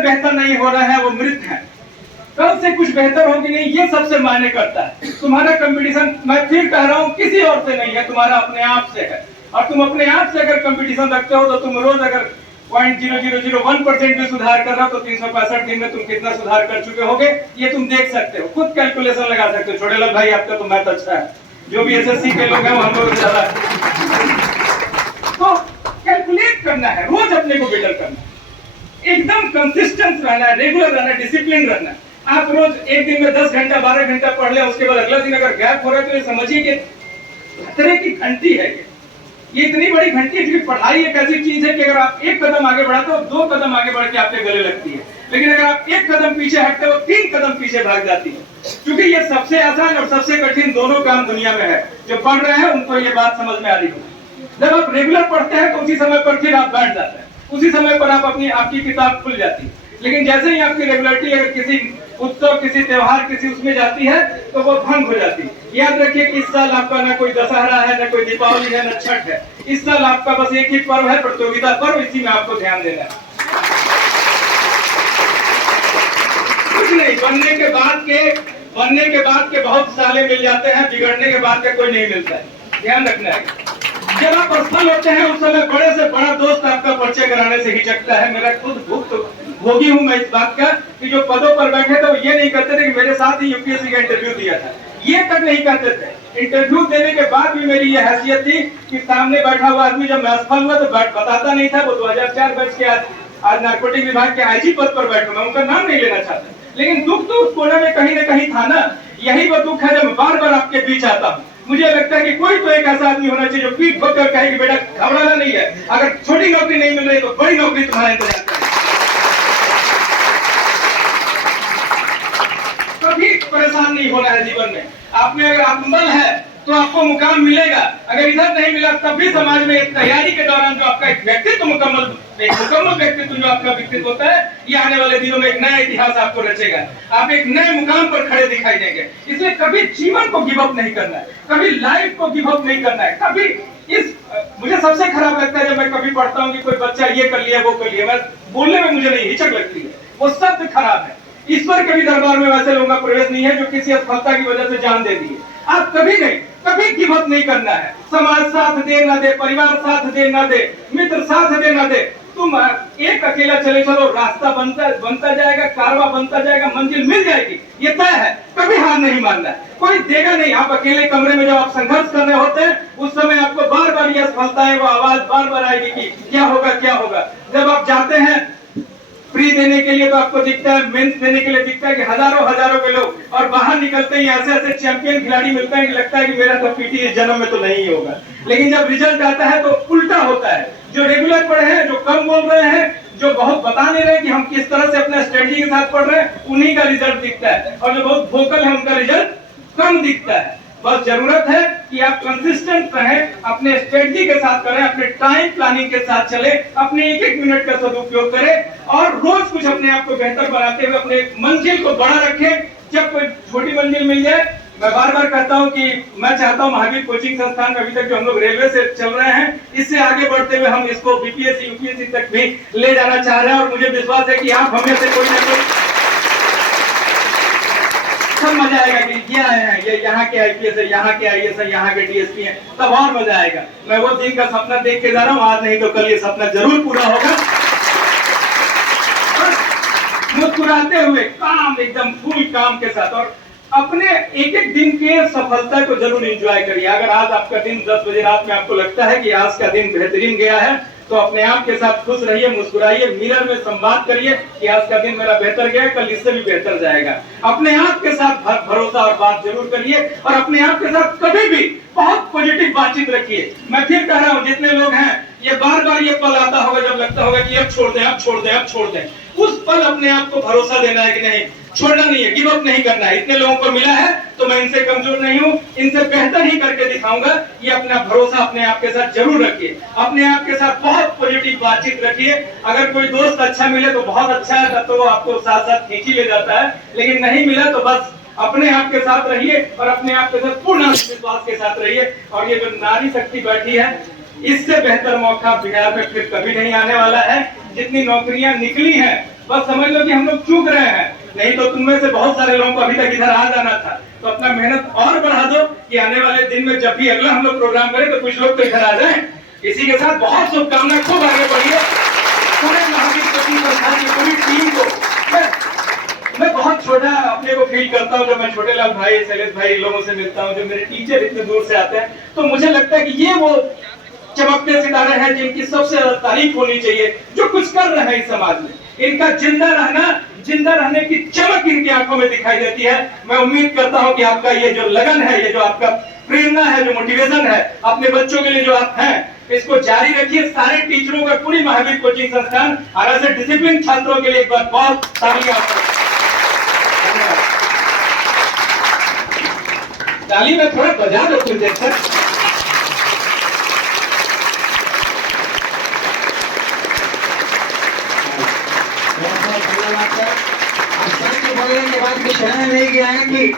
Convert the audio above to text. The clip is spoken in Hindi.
से बेहतर नहीं हो रहा है वो मृत है, कल से कुछ बेहतर होगी नहीं, ये सबसे मायने करता है। तुम्हारा कंपटीशन, मैं फिर कह रहा हूँ, किसी और से नहीं है, तुम्हारा अपने आप से है। और तुम अपने आप से अगर कंपटीशन रखते हो तो तुम रोज अगर 0.0001% भी सुधार कर रहे हो तो 365 दिन में तुम कितना सुधार कर चुके होगे ये तुम देख सकते हो, खुद कैलकुलेशन लगा सकते हो। छोटे लाल भाई आपका तो मैथ अच्छा है, जो भी एसएससी के लोग हैं वो हम लोग ज्यादा। तो कैलकुलेट करना है, रोज अपने को बेटर करना है, एकदम कंसिस्टेंट रहना है, रेगुलर रहना है, डिसिप्लिन रहना है। आप रोज एक दिन में 10 घंटा 12 घंटा पढ़ ले, उसके बाद अगला दिन अगर गैप हो रहा है तो ये समझिए कि खतरे की घंटी है। ये इतनी बड़ी घंटी है क्योंकि पढ़ाई एक ऐसी चीज है कि अगर आप एक कदम आगे बढ़ाते हो 2 कदम आगे बढ़ के आपके गले लगती है, लेकिन अगर आप एक कदम पीछे हटते हो 3 कदम पीछे भाग जाती है। क्योंकि ये सबसे आसान और सबसे कठिन दोनों काम दुनिया में है। जो पढ़ रहे हैं उनको ये बात समझ में आ रही होगी। जब आप रेगुलर पढ़ते हैं तो उसी समय पर फिर आप बैठ जाते हैं, उसी समय पर आप आपकी किताब खुल जाती है। लेकिन जैसे ही आपकी रेगुलरिटी अगर किसी उत्सव, किसी त्योहार, किसी उसमें जाती है तो वो भंग हो जाती है। याद रखिए कि इस साल आपका ना कोई दशहरा है, ना कोई दीपावली है, ना छठ है। इस साल आपका बस एक ही पर्व है, प्रतियोगिता पर्व, इसी में आपको ध्यान देना है। कुछ नहीं, बनने के बाद के बहुत साले मिल जाते हैं, बिगड़ने के बाद का कोई नहीं मिलता है, ध्यान रखना है। जब आप असफल होते हैं उस समय बड़े से बड़ा दोस्त आपका परिचय कराने से हिचकता है। मेरा खुद भोगी हूं मैं इस बात का कि जो पदों पर बैठे थे वो ये नहीं कहते थे कि मेरे साथ ही यूपीएससी का इंटरव्यू दिया था, ये तक नहीं कहते थे। इंटरव्यू देने के बाद भी मेरी ये हैसियत थी कि सामने बैठा हुआ आदमी जब मैं असफल हुआ तो बताता नहीं था वो 2004 बैच के आज नारकोटिक विभाग के आईजी पद पर बैठे, मैं उनका नाम नहीं लेना चाहता, लेकिन दुख तो उस कोने में कहीं ना कहीं था ना। यही वो दुख है जब बार बार आपके बीच आता हूँ। मुझे लगता है कि कोई तो एक ऐसा आदमी होना चाहिए जो पीठ ठोक कर कहे कि बेटा घबराना नहीं है, अगर छोटी नौकरी नहीं मिल रही तो बड़ी नौकरी तुम्हारा इंतजार करें। कभी परेशान नहीं होना है जीवन में। आपने अगर आत्मबल है तो आपको मुकाम मिलेगा, अगर इधर नहीं मिला तब भी समाज में तैयारी के दौरान जो आपका एक व्यक्तित्व मुकम्मल व्यक्तित्व जो आपका विकसित होता है, ये आने वाले दिनों में एक नया इतिहास आपको रचेगा। आप एक नए मुकाम पर खड़े दिखाई देंगे। इसलिए कभी जीवन को गिव अप नहीं करना है, कभी लाइफ को गिव अप नहीं करना है। कभी मुझे सबसे खराब लगता है जब मैं कभी पढ़ता हूँ कि कोई बच्चा ये कर लिया वो कर लिया, मैं बोलने में मुझे नहीं हिचक लगती है, वो शब्द खराब है। ईश्वर के भी दरबार में वैसे लोगों का प्रवेश नहीं है जो किसी असफलता की वजह से जान दे दिए। आप कभी गिव अप नहीं करना है। समाज साथ दे ना दे, परिवार साथ दे ना दे, मित्र साथ दे ना दे, तुम एक अकेला चले चलो, रास्ता बनता जाएगा, कारवा बनता जाएगा, मंजिल मिल जाएगी, ये तय है। कभी हार नहीं मानना है, कोई देगा नहीं। आप अकेले कमरे में जब आप संघर्ष कर रहे होते हैं उस समय आपको बार बार ये असफलता है, वो आवाज बार बार आएगी कि क्या होगा क्या होगा। जब आप जाते हैं प्री देने के लिए तो आपको दिखता है, मेंस देने के लिए दिखता है कि हजारों के लोग, और बाहर निकलते ही ऐसे चैंपियन खिलाड़ी मिलते हैं कि लगता है कि मेरा तो पीटी इस जन्म में तो नहीं होगा। लेकिन जब रिजल्ट आता है तो उल्टा होता है। जो रेगुलर पढ़े हैं, जो कम बोल रहे हैं, जो बहुत बता नहीं रहे कि हम किस तरह से अपने स्ट्रेटजी के साथ पढ़ रहे हैं, उन्हीं का रिजल्ट दिखता है, और जो बहुत वोकल है उनका रिजल्ट कम दिखता है। बस जरूरत है कि आप कंसिस्टेंट रहें, अपने स्ट्रेटजी के साथ करें, अपने टाइम प्लानिंग के साथ चले, अपने एक मिनट का सदुपयोग करें और रोज कुछ अपने आप को बेहतर बनाते हुए अपने मंजिल को बड़ा रखें। जब कोई छोटी मंजिल मिल जाए, मैं बार बार कहता हूं कि मैं चाहता हूं महावीर कोचिंग संस्थान में अभी तक जो हम लोग रेलवे से चल रहे हैं, इससे आगे बढ़ते हुए हम इसको बीपीएससी यूपीएससी तक भी ले जाना चाह रहे हैं। और मुझे विश्वास है कि आप हमें से कोई ना कोई सब मजा आएगा कि ये आए हैं, ये यहाँ के आईपीएस है, यहाँ के आईएएस है, यहाँ के डीएसपी हैं, तब और मजा आएगा। मैं वो दिन का सपना देख के जा रहा हूँ, आज नहीं तो कल ये सपना जरूर पूरा होगा। मुस्कुराते हुए काम, एकदम फुल काम के साथ, और अपने एक दिन के सफलता को जरूर एंजॉय करिए। अगर आज आपका दिन 10 बजे रात में आपको लगता है कि आज का दिन बेहतरीन गया है तो अपने आप के साथ खुश रहिए, मुस्कुराइए, मिरर में संवाद करिए कि आज का दिन मेरा बेहतर गया, कल इससे भी बेहतर जाएगा। अपने आप के साथ भरोसा और बात जरूर करिए, और अपने आप के साथ कभी भी बहुत पॉजिटिव बातचीत रखिए। मैं फिर कह रहा हूँ, जितने लोग हैं ये बार बार ये पल आता होगा जब लगता होगा कि अब छोड़ दें, अब छोड़ दें, अब छोड़ दें, उस पल अपने आप को भरोसा देना है कि नहीं, छोड़ना नहीं है, गिव अप नहीं करना है। इतने लोगों को मिला है तो मैं इनसे कमजोर नहीं हूं, इनसे बेहतर ही करके दिखाऊंगा। ये अपना भरोसा अपने आप के साथ जरूर रखिए, अपने आप के साथ बहुत पॉजिटिव बातचीत रखिए। अगर कोई दोस्त अच्छा मिले तो बहुत अच्छा है, तो वो आपको साथ साथ खींची ले जाता है, लेकिन नहीं मिला तो बस अपने आप के साथ रहिए और अपने आप के साथ पूर्ण आत्मविश्वास के साथ रहिए। और ये जो नारी शक्ति बैठी है, इससे बेहतर मौका बिहार में फिर कभी नहीं आने वाला है। जितनी नौकरियां निकली हैं बस समझ लो कि हम लोग चूक रहे हैं, नहीं तो तुम में से बहुत सारे लोगों को अभी तक इधर आ जाना था। तो अपना मेहनत और बढ़ा दो कि आने वाले दिन में जब भी अगला हम लोग प्रोग्राम करें तो कुछ लोग तो इधर आ जाएं। इसी के साथ बहुत शुभकामनाएं, खूब आगे बढ़िए। पूरे महावीर कोचिंग संस्थान की पूरी टीम को मैं बहुत छोटा अपने को फील करता हूँ। जब मैं छोटे लाल भाई, शैलेश भाई, इन लोगों से मिलता हूँ, जो मेरे टीचर इतने दूर से आते हैं, तो मुझे लगता है कि ये वो चमकते सितारे हैं जिनकी सबसे ज्यादा तारीफ होनी चाहिए, जो कुछ कर रहे हैं इस समाज में। इनका जिंदा रहने की चमक इनकी आंखों में दिखाई देती है। मैं उम्मीद करता हूं कि आपका ये जो लगन है, ये जो आपका प्रेरणा है, जो मोटिवेशन है अपने बच्चों के लिए जो आप हैं, इसको जारी रखिए। सारे टीचरों का, पूरी महावीर कोचिंग संस्थान और ऐसे डिसिप्लिन छात्रों के लिए एक बार बहुत तालियां। ताली में थोड़ा बजा दो कुछ देर तक। बहुत बहुत धन्यवाद सर। आप सर के बोलने के बाद कुछ रहने नहीं गया है कि